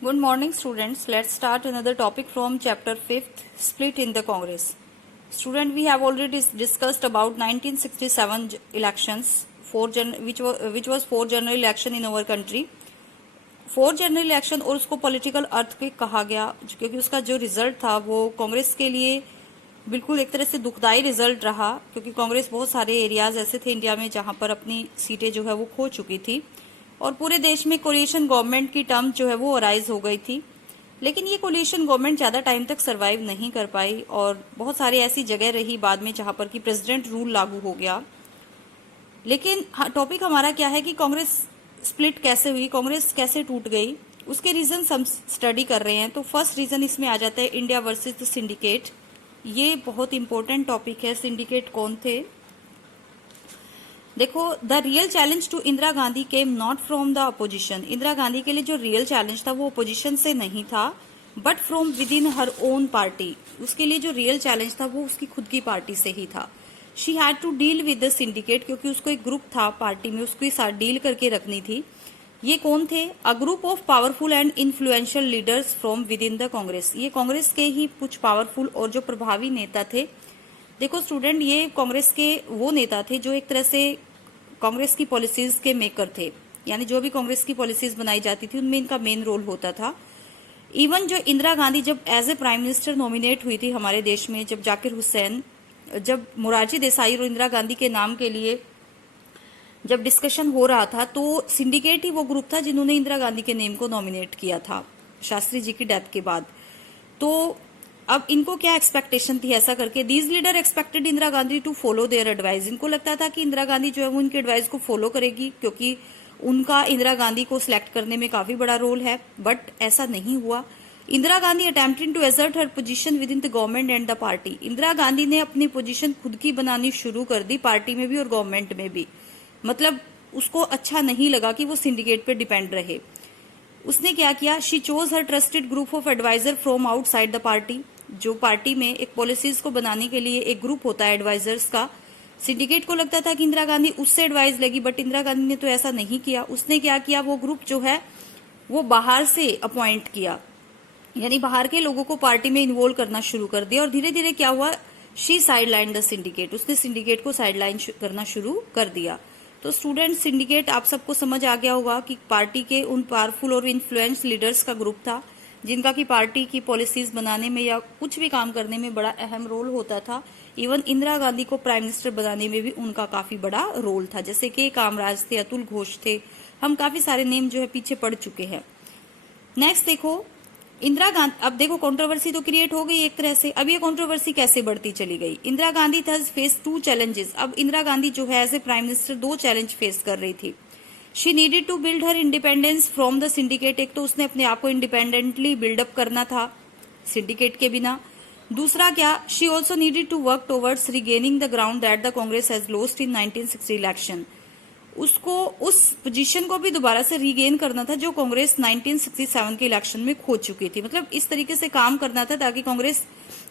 Good morning, students. Let's start another topic from chapter 5th, Split in the Congress. Student, we have already discussed about 1967 elections, which was four general election in our country. Four general election और उसको political earthquake कहा गया क्योंकि उसका जो result था वो कांग्रेस के लिए बिल्कुल एक तरह से दुखदाई रिजल्ट रहा, क्योंकि कांग्रेस बहुत सारे एरियाज ऐसे थे इंडिया में जहां पर अपनी सीटें जो है वो खो चुकी थी और पूरे देश में कोलिशन गवर्नमेंट की टर्म जो है वो अराइज हो गई थी। लेकिन ये कोलिशन गवर्नमेंट ज्यादा टाइम तक सरवाइव नहीं कर पाई और बहुत सारी ऐसी जगह रही बाद में जहां पर कि प्रेसिडेंट रूल लागू हो गया। लेकिन टॉपिक हमारा क्या है कि कांग्रेस स्प्लिट कैसे हुई, कांग्रेस कैसे टूट गई, उसके रीजन हम स्टडी कर रहे हैं। तो फर्स्ट रीजन इसमें आ जाता है इंडिया वर्सेस द सिंडिकेट। ये बहुत इंपॉर्टेंट टॉपिक है। सिंडिकेट कौन थे? देखो, the real challenge to Indira Gandhi came not from the opposition. Indira Gandhi के लिए जो रियल चैलेंज था वो अपोजिशन से नहीं था, but from with in her own party. उसके लिए जो रियल चैलेंज था वो उसकी खुद की पार्टी से ही था। She had to deal with the syndicate, क्योंकि उसको एक ग्रुप था पार्टी में, उसके साथ डील करके रखनी थी। ये कौन थे? A group of powerful and influential leaders from with in the Congress. ये कांग्रेस के ही कुछ पावरफुल और जो प्रभावी नेता थे। देखो स्टूडेंट, ये कांग्रेस के वो नेता थे जो एक तरह से कांग्रेस की पॉलिसीज के मेकर थे, यानी जो भी कांग्रेस की पॉलिसीज बनाई जाती थी उनमें इनका मेन रोल होता था। इवन जो इंदिरा गांधी जब as a prime minister nominate हुई थी हमारे देश में, जब जाकिर हुसैन, जब मोरारजी देसाई और इंदिरा गांधी के नाम के लिए जब डिस्कशन हो रहा था, तो सिंडिकेट ही वो ग्रुप था जिन्होंने इंदिरा गांधी के नेम को नॉमिनेट किया था शास्त्री जी की डेथ के बाद। तो अब इनको क्या एक्सपेक्टेशन थी ऐसा करके? These leader expected Indira Gandhi to follow their advice. इनको लगता था कि इंदिरा गांधी जो है वो उनके एडवाइस को फॉलो करेगी, क्योंकि उनका इंदिरा गांधी को सिलेक्ट करने में काफी बड़ा रोल है। बट ऐसा नहीं हुआ। Indira Gandhi attempting to assert her position within the government and the party. Indira Gandhi ने अपनी पोजीशन खुद की बनानी शुरू कर दी, पार्टी में भी और गवर्नमेंट में भी। मतलब उसको अच्छा नहीं लगा कि वो सिंडिकेट पे डिपेंड रहे। उसने क्या किया? She chose her trusted group of adviser from outside the party. जो पार्टी में एक पॉलिसीज को बनाने के लिए एक ग्रुप होता है एडवाइजर्स का, सिंडिकेट को लगता था कि इंदिरा गांधी उससे एडवाइस लेगी, बट इंदिरा गांधी ने तो ऐसा नहीं किया। उसने क्या किया? वो ग्रुप जो है वो बाहर से अपॉइंट किया, यानी बाहर के लोगों को पार्टी में इन्वॉल्व करना शुरू कर दिया। और धीरे धीरे क्या हुआ? She sideline the syndicate. उसने सिंडिकेट को साइडलाइन करना शुरू कर दिया। तो स्टूडेंट, सिंडिकेट आप सबको समझ आ गया होगा कि पार्टी के उन पावरफुल और इन्फ्लुएंस लीडर्स का ग्रुप था जिनका की पार्टी की पॉलिसीज बनाने में या कुछ भी काम करने में बड़ा अहम रोल होता था। इवन इंदिरा गांधी को प्राइम मिनिस्टर बनाने में भी उनका काफी बड़ा रोल था, जैसे के कामराज थे, अतुल घोष थे, हम काफी सारे नेम जो है पीछे पड़ चुके हैं। नेक्स्ट देखो, इंदिरा गांधी, अब देखो कंट्रोवर्सी तो क्रिएट हो गई एक तरह से। अब ये कंट्रोवर्सी कैसे बढ़ती चली गई? Indira Gandhi thus face two challenges. अब इंदिरा गांधी जो है एज ए प्राइम मिनिस्टर दो चैलेंज फेस कर रही थी। She needed to build her independence from the syndicate. एक तो उसने अपने आप को इंडिपेंडेंटली बिल्डअप करना था सिंडिकेट के बिना। दूसरा क्या? She also needed to work towards regaining the ground that the Congress has lost in 1960 election. उसको उस पोजीशन को भी दोबारा से रीगेन करना था जो कांग्रेस 1967 के इलेक्शन में खो चुकी थी। मतलब इस तरीके से काम करना था ताकि कांग्रेस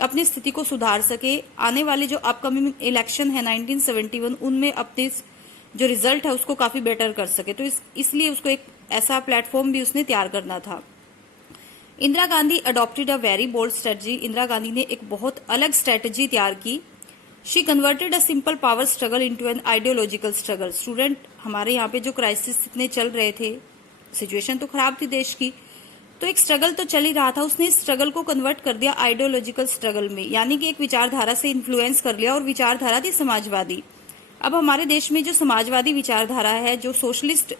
अपनी स्थिति को सुधार सके। आने वाले जो अपकमिंग इलेक्शन है 1971, उनमें अपने जो रिजल्ट है उसको काफी बेटर कर सके। तो इसलिए उसको एक ऐसा प्लेटफॉर्म भी उसने तैयार करना था। Indira Gandhi adopted a very bold strategy. Indira Gandhi ने एक बहुत अलग स्ट्रेटजी तैयार की। She converted a simple power struggle into an ideological struggle. Student, हमारे यहाँ पे जो क्राइसिस इतने चल रहे थे, सिचुएशन तो खराब थी देश की, तो एक स्ट्रगल तो चल ही रहा था। उसने इस स्ट्रगल को कन्वर्ट कर दिया आइडियोलॉजिकल स्ट्रगल में, यानी कि एक विचारधारा से इन्फ्लुएंस कर लिया, और विचारधारा थी समाजवादी। अब हमारे देश में जो समाजवादी विचारधारा है, जो सोशलिस्ट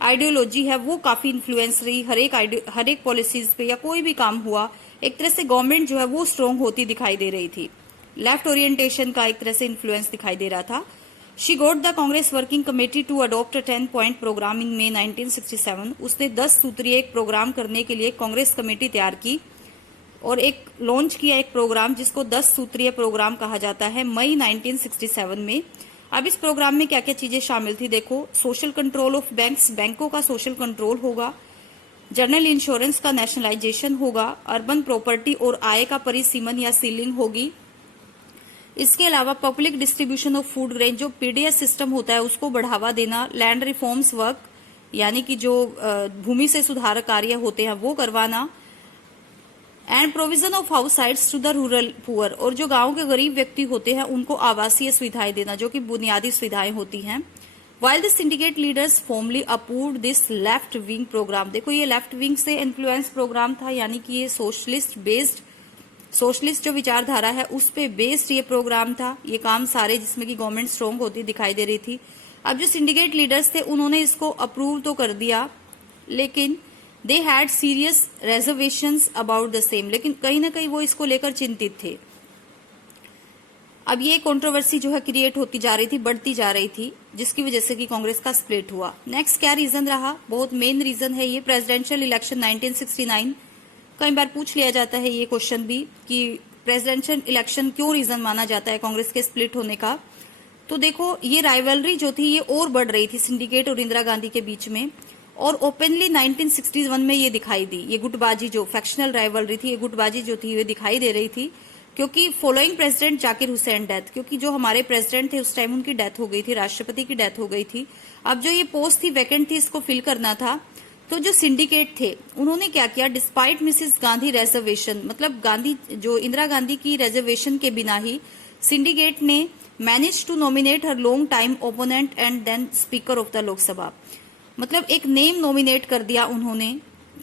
आइडियोलॉजी है, वो काफी इन्फ्लुएंस रही। हर एक पॉलिसीज पे या कोई भी काम हुआ, एक तरह से गवर्नमेंट जो है वो स्ट्रांग होती दिखाई दे रही थी। लेफ्ट ओरिएंटेशन का एक तरह से इन्फ्लुएंस दिखाई दे रहा था। She got the Congress working committee to adopt a 10-point programme in May 1967। उसने 10 सूत्रीय एक प्रोग्राम करने के लिए कांग्रेस कमेटी तैयार की और एक लॉन्च किया एक प्रोग्राम जिसको 10 सूत्रीय प्रोग्राम कहा जाता है, मई 1967 में। अब इस प्रोग्राम में क्या क्या चीजें शामिल थी? देखो, सोशल कंट्रोल ऑफ बैंक्स, बैंकों का सोशल कंट्रोल होगा। जनरल इंश्योरेंस का नेशनलाइजेशन होगा। अर्बन प्रॉपर्टी और आय का परिसीमन या सीलिंग होगी। इसके अलावा public distribution of food grain, जो पीडीएस सिस्टम होता है उसको बढ़ावा देना। लैंड रिफॉर्म्स वर्क, यानी कि जो भूमि से सुधार कार्य होते हैं वो करवाना, and provision of house sites to the rural poor, और जो गांव के गरीब व्यक्ति होते हैं उनको आवासीय सुविधाएं देना, जो कि बुनियादी सुविधाएं होती हैं। While the syndicate leaders formally approved this left wing programme, देखो ये लेफ्ट विंग से इन्फ्लुएंस प्रोग्राम था, यानी कि ये सोशलिस्ट जो विचारधारा है उस पे बेस्ड ये प्रोग्राम था, ये काम सारे जिसमें कि गवर्नमेंट स्ट्रॉन्ग होती दिखाई दे रही थी। अब जो सिंडिकेट लीडर्स थे उन्होंने इसको अप्रूव तो कर दिया, लेकिन they had serious reservations about the same, लेकिन कहीं ना कहीं वो इसको लेकर चिंतित थे। अब ये कंट्रोवर्सी जो है क्रिएट होती जा रही थी, बढ़ती जा रही थी, जिसकी वजह से कि कांग्रेस का स्प्लिट हुआ। नेक्स्ट क्या रीजन रहा, बहुत मेन रीजन है ये प्रेसिडेंशियल इलेक्शन 1969। कई बार पूछ लिया जाता है ये क्वेश्चन भी कि प्रेसिडेंशियल इलेक्शन क्यों रीजन माना जाता है कांग्रेस के स्प्लिट होने का। तो देखो ये राइवलरी जो थी ये और बढ़ रही थी सिंडिकेट और इंदिरा गांधी के बीच में, और ओपनली 1961 में ये दिखाई दी, ये गुटबाजी जो फैक्शनल राइवलरी थी, ये गुटबाजी जो थी ये दिखाई दे रही थी, क्योंकि following president Zakir Hussain death, क्योंकि जो हमारे प्रेसिडेंट थे उस टाइम उनकी डेथ हो गई थी, राष्ट्रपति की डेथ हो गई थी। अब जो ये पोस्ट थी वैकेंट थी, इसको फिल करना था। तो जो सिंडिकेट थे उन्होंने क्या किया, डिस्पाइट मिसेस गांधी रिजर्वेशन, मतलब गांधी जो इंदिरा गांधी की रिजर्वेशन के बिना ही सिंडिकेट ने manage to nominate her long time opponent and then speaker of the Lok Sabha, मतलब एक नेम नॉमिनेट कर दिया उन्होंने।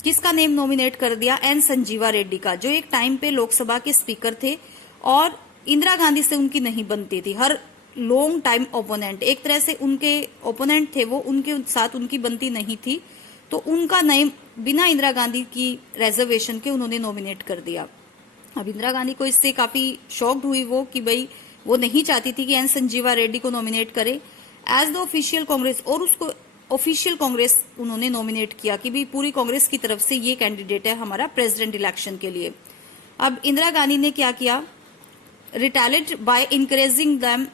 किसका नेम नॉमिनेट कर दिया, एन संजीवा रेड्डी का, जो एक टाइम पे लोकसभा के स्पीकर थे और इंदिरा गांधी से उनकी नहीं बनती थी। हर लॉन्ग टाइम ओपोनेंट, एक तरह से उनके ओपोनेंट थे वो, उनके साथ उनकी बनती नहीं थी, तो उनका नेम बिना इंदिरा गांधी की रिजर्वेशन के उन्होंने नॉमिनेट कर दिया। अब इंदिरा गांधी को इससे काफी शॉक्ड हुई वो, कि भाई वो नहीं चाहती थी कि एन संजीवा रेड्डी को नॉमिनेट करे एज द ऑफिशियल कांग्रेस, और उसको ऑफिशियल कांग्रेस उन्होंने नॉमिनेट किया कि भी पूरी कांग्रेस की तरफ से ये कैंडिडेट है हमारा प्रेसिडेंट इलेक्शन के लिए। अब इंदिरा गांधी ने क्या किया, retaliate by encouraging them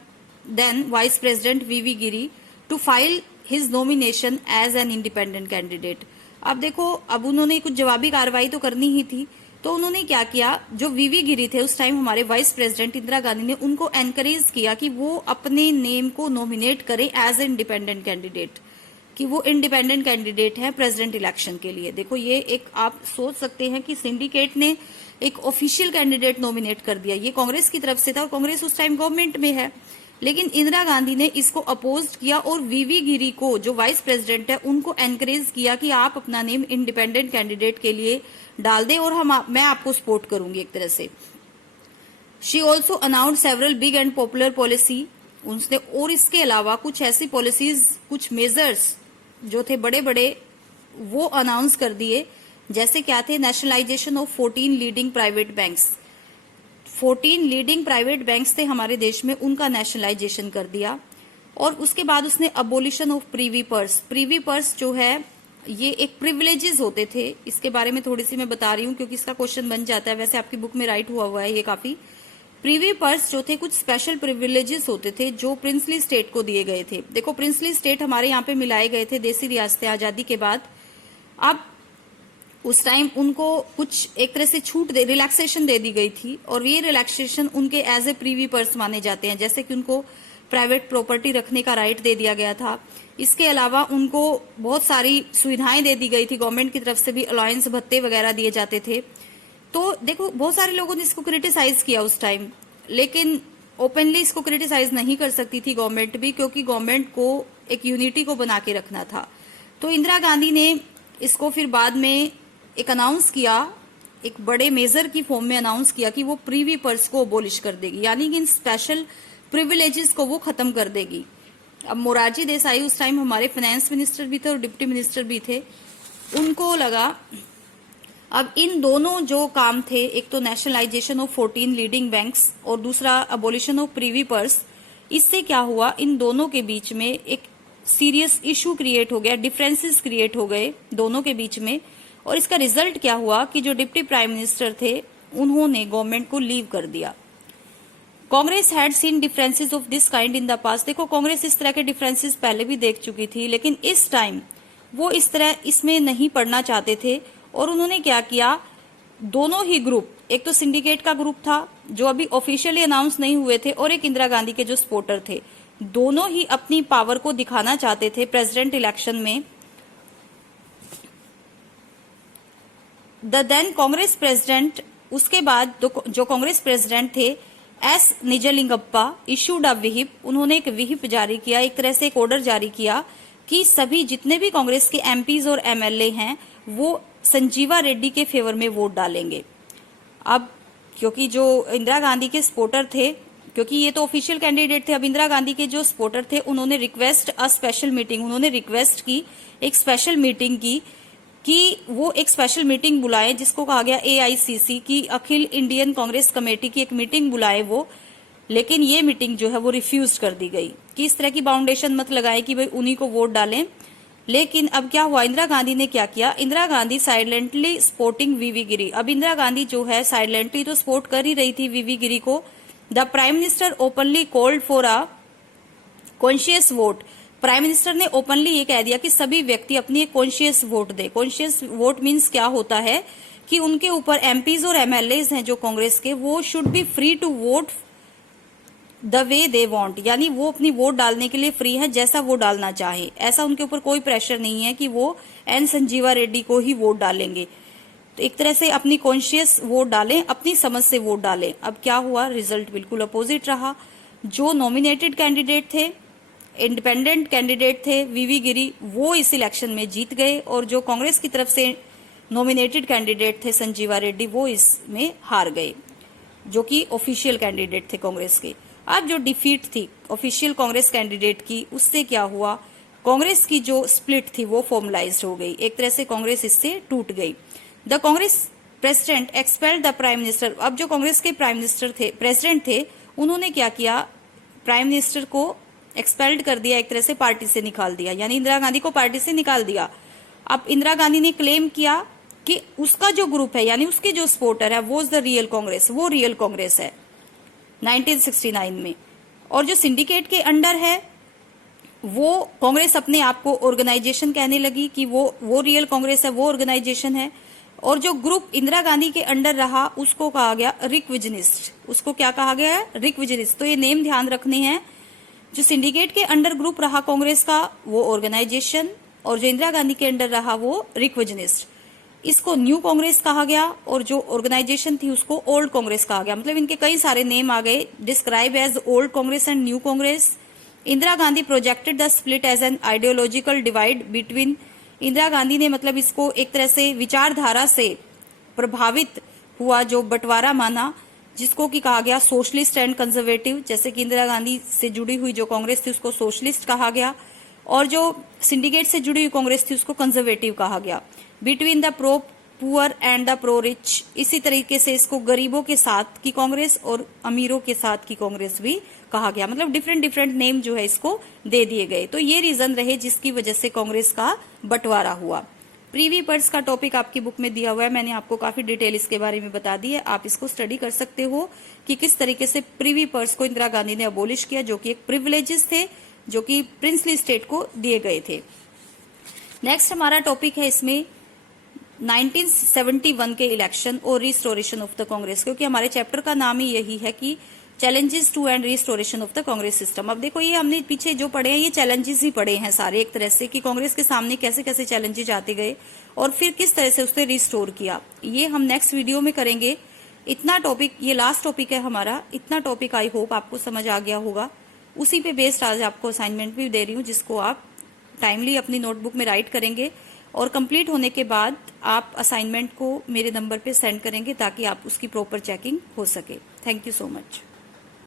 then vice president V V Giri to file his nomination as an independent candidate. अब देखो, अब उन्होंने कुछ जवाबी कार्रवाई तो करनी ही थी, तो उन्होंने क्या किया, जो वीवी गिरी थे उस टाइम हमारे वाइस प्रेसिडेंट इंदिरा गांधी ने उनको एनकरेज किया कि वो अपने नेम को नॉमिनेट करें एज ए इंडिपेंडेंट कैंडिडेट, कि वो इंडिपेंडेंट कैंडिडेट है प्रेसिडेंट इलेक्शन के लिए। देखो ये एक आप सोच सकते हैं कि सिंडिकेट ने एक ऑफिशियल कैंडिडेट नॉमिनेट कर दिया, ये कांग्रेस की तरफ से था और कांग्रेस उस टाइम गवर्नमेंट में है, लेकिन इंदिरा गांधी ने इसको अपोज किया और वीवी गिरी को जो वाइस प्रेसिडेंट है उनको एनकरेज किया कि आप अपना नेम इंडिपेंडेंट कैंडिडेट के लिए डाल दें और मैं आपको सपोर्ट करूंगी एक तरह से। She also announce several big and popular policy, उसने और इसके अलावा कुछ ऐसी पॉलिसीज, कुछ मेजर्स जो थे बड़े बड़े वो अनाउंस कर दिए, जैसे क्या थे, nationalisation of 14 leading private banks, 14 leading private banks थे हमारे देश में, उनका नेशनलाइजेशन कर दिया। और उसके बाद उसने abolition of Privi purse, Privi purse जो है ये एक प्रिविलेजेस होते थे, इसके बारे में थोड़ी सी मैं बता रही हूँ क्योंकि इसका क्वेश्चन बन जाता है, वैसे आपकी बुक में राइट हुआ है ये काफी। प्रीवी पर्स जो थे कुछ स्पेशल प्रिविलेजेस होते थे जो प्रिंसली स्टेट को दिए गए थे। देखो प्रिंसली स्टेट हमारे यहाँ पे मिलाए गए थे देसी रियासतें आजादी के बाद। अब उस टाइम उनको कुछ एक तरह से छूट रिलैक्सेशन दे दी गई थी और ये रिलैक्सेशन उनके एज ए प्रीवी पर्स माने जाते हैं, जैसे कि उनको प्राइवेट प्रॉपर्टी रखने का राइट दे दिया गया था। इसके अलावा उनको बहुत सारी सुविधाएं दे दी गई थी, गवर्नमेंट की तरफ से भी अलायंस भत्ते वगैरह दिए जाते थे। तो देखो बहुत सारे लोगों ने इसको क्रिटिसाइज किया उस टाइम, लेकिन ओपनली इसको क्रिटिसाइज नहीं कर सकती थी गवर्नमेंट भी, क्योंकि गवर्नमेंट को एक यूनिटी को बना के रखना था। तो इंदिरा गांधी ने इसको फिर बाद में एक अनाउंस किया, एक बड़े मेजर की फॉर्म में अनाउंस किया कि वो प्रीवी पर्स को अबोलिश कर देगी, यानी कि इन स्पेशल प्रिविलेजेस को वो खत्म कर देगी। अब मोरारजी देसाई उस टाइम हमारे फाइनेंस मिनिस्टर भी थे और डिप्टी मिनिस्टर भी थे, उनको लगा अब इन दोनों जो काम थे, एक तो नेशनलाइजेशन ऑफ 14 लीडिंग बैंक्स और दूसरा अबोलिशन ऑफ प्रीवी पर्स, इससे क्या हुआ, इन दोनों के बीच में एक सीरियस इशू क्रिएट हो गया, डिफरेंसेस क्रिएट हो गए दोनों के बीच में। और इसका रिजल्ट क्या हुआ कि जो डिप्टी प्राइम मिनिस्टर थे उन्होंने गवर्नमेंट को लीव कर दिया। Congress had seen differences of this kind in the past. देखो कांग्रेस इस तरह के डिफरेंसेस पहले भी देख चुकी थी, लेकिन इस टाइम वो इस तरह इसमें नहीं पड़ना चाहते थे और उन्होंने क्या किया, दोनों ही ग्रुप, एक तो सिंडिकेट का ग्रुप था जो अभी ऑफिशियली अनाउंस नहीं हुए थे और एक इंदिरा गांधी के जो सपोर्टर थे, दोनों ही अपनी पावर को दिखाना चाहते थे प्रेसिडेंट इलेक्शन में। द देन कांग्रेस प्रेसिडेंट, उसके बाद जो कांग्रेस प्रेसिडेंट थे एस निजलिंगप्पा इशूड अ विहिप, उन्होंने एक विहिप जारी किया, एक तरह से एक ऑर्डर जारी किया कि सभी जितने भी कांग्रेस के एमपीज और एमएलए हैं वो संजीवा रेड्डी के फेवर में वोट डालेंगे। अब क्योंकि जो इंदिरा गांधी के सपोर्टर थे, क्योंकि ये तो ऑफिशियल कैंडिडेट थे, अब इंदिरा गांधी के जो सपोर्टर थे उन्होंने रिक्वेस्ट अ स्पेशल मीटिंग, उन्होंने रिक्वेस्ट की, एक स्पेशल मीटिंग की कि वो एक स्पेशल मीटिंग बुलाए, जिसको कहा गया एआईसीसी की अखिल इंडियन कांग्रेस कमेटी की एक मीटिंग बुलाए वो। लेकिन ये मीटिंग जो है वो रिफ्यूज कर दी गई कि इस तरह की बाउंडेशन मत लगाए कि भाई उन्हीं को वोट डालें। लेकिन अब क्या हुआ, इंदिरा गांधी ने क्या किया, इंदिरा गांधी साइलेंटली सपोर्टिंग वीवी गिरी। अब इंदिरा गांधी जो है साइलेंटली तो सपोर्ट कर ही रही थी वीवी गिरी को। The prime minister openly called for a conscious vote, prime minister ने ओपनली ये कह दिया कि सभी व्यक्ति अपनी एक कॉन्शियस वोट दे। कॉन्शियस वोट मीन्स क्या होता है कि उनके ऊपर एमपीज और एमएलएज हैं जो कांग्रेस के, वो should be free to vote the way they want, यानी वो अपनी वोट डालने के लिए फ्री है जैसा वो डालना चाहे, ऐसा उनके ऊपर कोई प्रेशर नहीं है कि वो एन संजीवा रेड्डी को ही वोट डालेंगे। तो एक तरह से अपनी कॉन्शियस वोट डालें, अपनी समझ से वोट डालें। अब क्या हुआ, रिजल्ट बिल्कुल अपोजिट रहा। जो नॉमिनेटेड कैंडिडेट थे, इंडिपेंडेंट कैंडिडेट थे वीवी गिरी, वो इस इलेक्शन में जीत गए, और जो कांग्रेस की तरफ से नॉमिनेटेड कैंडिडेट थे संजीवा रेड्डी, वो इसमें हार गए, जो कि ऑफिशियल कैंडिडेट थे कांग्रेस के। अब जो डिफीट थी ऑफिशियल कांग्रेस कैंडिडेट की, उससे क्या हुआ, कांग्रेस की जो स्प्लिट थी वो फॉर्मलाइज्ड हो गई, एक तरह से कांग्रेस इससे टूट गई। The Congress president expelled the prime minister, अब जो कांग्रेस के प्राइम मिनिस्टर थे, प्रेसिडेंट थे, उन्होंने क्या किया, प्राइम मिनिस्टर को एक्सपेल्ड कर दिया, एक तरह से पार्टी से निकाल दिया, यानी इंदिरा गांधी को पार्टी से निकाल दिया। अब इंदिरा गांधी ने क्लेम किया कि उसका जो ग्रुप है, यानी उसके जो सपोर्टर है, वो इज द रियल कांग्रेस, वो रियल कांग्रेस है 1969 में। और जो सिंडिकेट के अंडर है, वो कांग्रेस अपने आप को ऑर्गेनाइजेशन कहने लगी कि वो रियल कांग्रेस है, वो ऑर्गेनाइजेशन है। और जो ग्रुप इंदिरा गांधी के अंडर रहा उसको कहा गया रिक्विजनिस्ट, उसको क्या कहा गया है, रिक्विजनिस्ट। तो ये नेम ध्यान रखने हैं, जो सिंडिकेट के अंडर ग्रुप रहा कांग्रेस का वो ऑर्गेनाइजेशन, और जो इंदिरा गांधी के अंडर रहा वो रिक्विजनिस्ट। इसको न्यू कांग्रेस कहा गया, और जो ऑर्गेनाइजेशन थी उसको ओल्ड कांग्रेस कहा गया। मतलब इनके कई सारे नेम आ गए, describe as old Congress and new Congress. Indira Gandhi projected the split as an ideological divide between, Indira Gandhi ने मतलब इसको एक तरह से विचारधारा से प्रभावित हुआ जो बंटवारा माना, जिसको कि कहा गया सोशलिस्ट एंड कंजर्वेटिव। जैसे कि इंदिरा गांधी से जुड़ी हुई जो कांग्रेस थी उसको सोशलिस्ट कहा गया, और जो सिंडिकेट से जुड़ी हुई कांग्रेस थी उसको कंजर्वेटिव कहा गया। Between the pro poor and the pro rich, इसी तरीके से इसको गरीबों के साथ की कांग्रेस और अमीरों के साथ की कांग्रेस भी कहा गया। मतलब डिफरेंट डिफरेंट नेम जो है इसको दे दिए गए। तो ये रीजन रहे जिसकी वजह से कांग्रेस का बंटवारा हुआ। प्रीवी पर्स का टॉपिक आपकी बुक में दिया हुआ है, मैंने आपको काफी डिटेल इसके बारे में बता दी है, आप इसको स्टडी कर सकते हो कि किस तरीके से प्रीवी पर्स को इंदिरा गांधी ने अबोलिश किया, जो कि एक प्रिविलेजेस थे जो कि प्रिंसली स्टेट को दिए गए थे। नेक्स्ट हमारा टॉपिक है इसमें 1971 के इलेक्शन और रिस्टोरेशन ऑफ द कांग्रेस, क्योंकि हमारे चैप्टर का नाम ही यही है कि challenges to and restoration of the Congress system. अब देखो ये हमने पीछे जो पढ़े हैं ये चैलेंजेस ही पढ़े हैं सारे, एक तरह से कि कांग्रेस के सामने कैसे कैसे चैलेंजेस आते गए और फिर किस तरह से उसने रिस्टोर किया, ये हम नेक्स्ट वीडियो में करेंगे। इतना टॉपिक, ये लास्ट टॉपिक है हमारा, इतना टॉपिक आई होप आपको समझ आ गया होगा। उसी पे बेस्ड आज आपको असाइनमेंट भी दे रही हूँ, जिसको आप टाइमली अपनी नोटबुक में राइट करेंगे, और कंप्लीट होने के बाद आप असाइनमेंट को मेरे नंबर पे सेंड करेंगे ताकि आप उसकी प्रॉपर चेकिंग हो सके। Thank you so much.